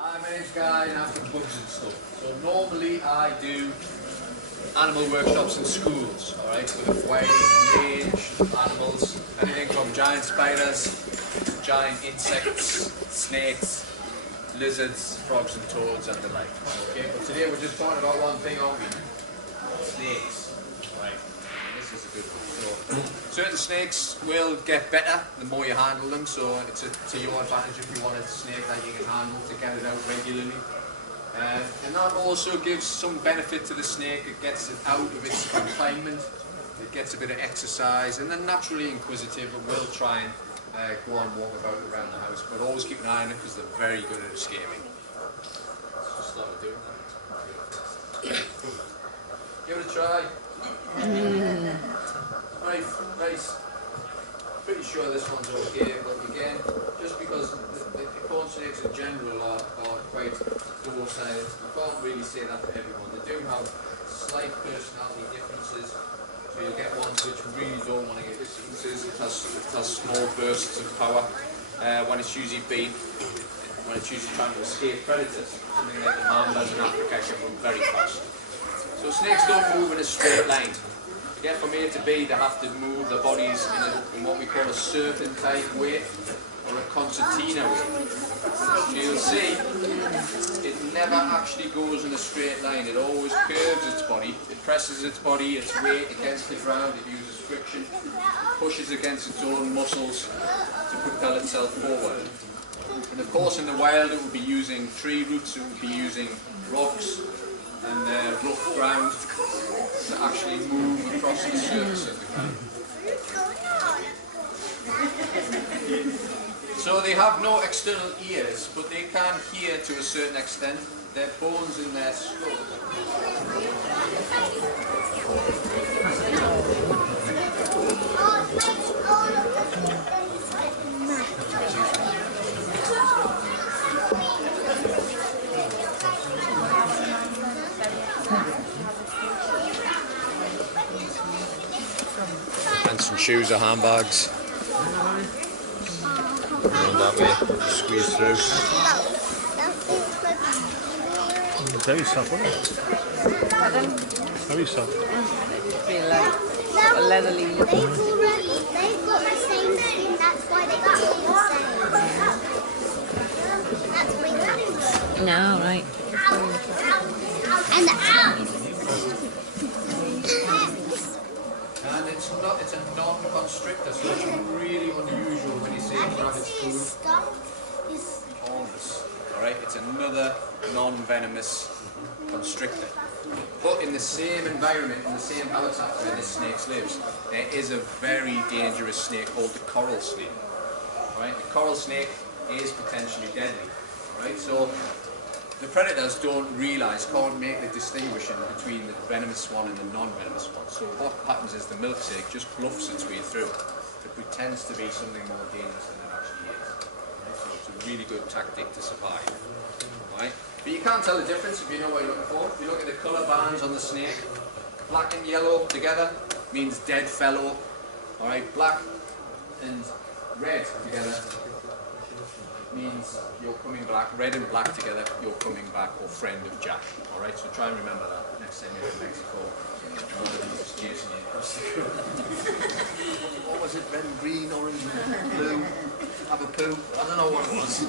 Hi, my name's Guy and I'm from Bugs and Stuff. So normally I do animal workshops in schools, alright, with a wide range of animals, anything from giant spiders, giant insects, snakes, lizards, frogs and toads and the like. Okay, but today we're just talking about one thing, aren't we? Snakes. Right. This is a good one. So, certain snakes will get better the more you handle them, so it's to your advantage if you want a snake that you can handle to get it out regularly. And that also gives some benefit to the snake. It gets it out of its confinement, it gets a bit of exercise, and then naturally inquisitive and will try and go and walk about around the house, but always keep an eye on it because they're very good at escaping. Let's just start doing that. Give it a try. Right, pretty sure this one's okay, but again, just because the corn snakes in general are quite docile, you can't really say that for everyone. They do have slight personality differences, so you'll get ones which really don't want to get distances. It has small bursts of power when it's usually trying to escape predators. Something like the mambas in Africa can move very fast. So snakes don't move in a straight line. To get from A to B, they have to move their bodies in what we call a serpent type way, or a concertina way. So you'll see, it never actually goes in a straight line. It always curves its body. It presses its body, its weight against the ground. It uses friction, pushes against its own muscles to propel itself forward. And of course, in the wild, it will be using tree roots. It will be using rocks and rough ground to actually move across the surface of the ground. So they have no external ears, but they can hear to a certain extent. Their bones in their skull. And some shoes or handbags. And that way, just squeeze through. It's very soft, isn't it? Pardon? Very soft. Feel like a leathery. They've got the same skin, that's why they got the same. That's what we got. No, right. And the arms. And it's a non-constrictor, so it's really unusual when you see rabbit's food. Enormous. Alright, it's another non-venomous constrictor. But in the same environment, in the same habitat where this snake lives, there is a very dangerous snake called the coral snake. Alright, the coral snake is potentially deadly. Alright, so the predators don't realise, can't make the distinguishing between the venomous one and the non-venomous one. So what happens is the milkshake just bluffs its way through. It pretends to be something more dangerous than it actually is. Right? So it's a really good tactic to survive. Right? But you can't tell the difference if you know what you're looking for. If you look at the colour bands on the snake, black and yellow together means dead fellow. Alright, black and red together means you're coming back. Red and black together, you're coming back, or friend of Jack. Alright, so try and remember that next time you're in Mexico. Just chasing you across the road. What was it? Red and green, orange and blue? Have a poo? I don't know what it was.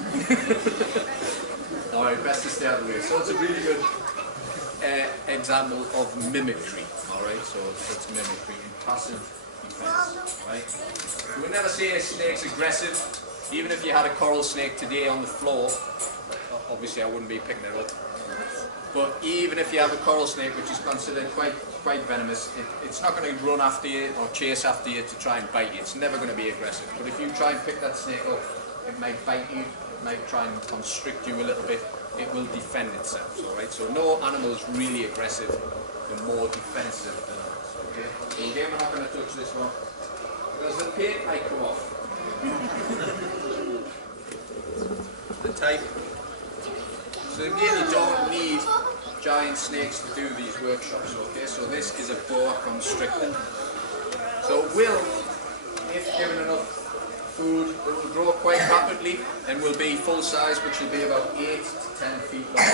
Alright, best to stay out of the way. So it's a really good example of mimicry. Alright, so it's mimicry in passive defense. Right? You would never say a snake's aggressive. Even if you had a coral snake today on the floor, obviously I wouldn't be picking it up, but even if you have a coral snake which is considered quite venomous, it's not going to run after you or chase after you to try and bite you. It's never going to be aggressive. But if you try and pick that snake up, it might bite you, it might try and constrict you a little bit. It will defend itself. Alright, so no animal is really aggressive, they're more defensive than others. Okay? So again, we're not going to touch this one because the paint might come off. The type. So again, you don't need giant snakes to do these workshops, okay? So this is a boa constrictor. So it will, if given enough food, it will grow quite rapidly and will be full size, which will be about 8 to 10 feet long.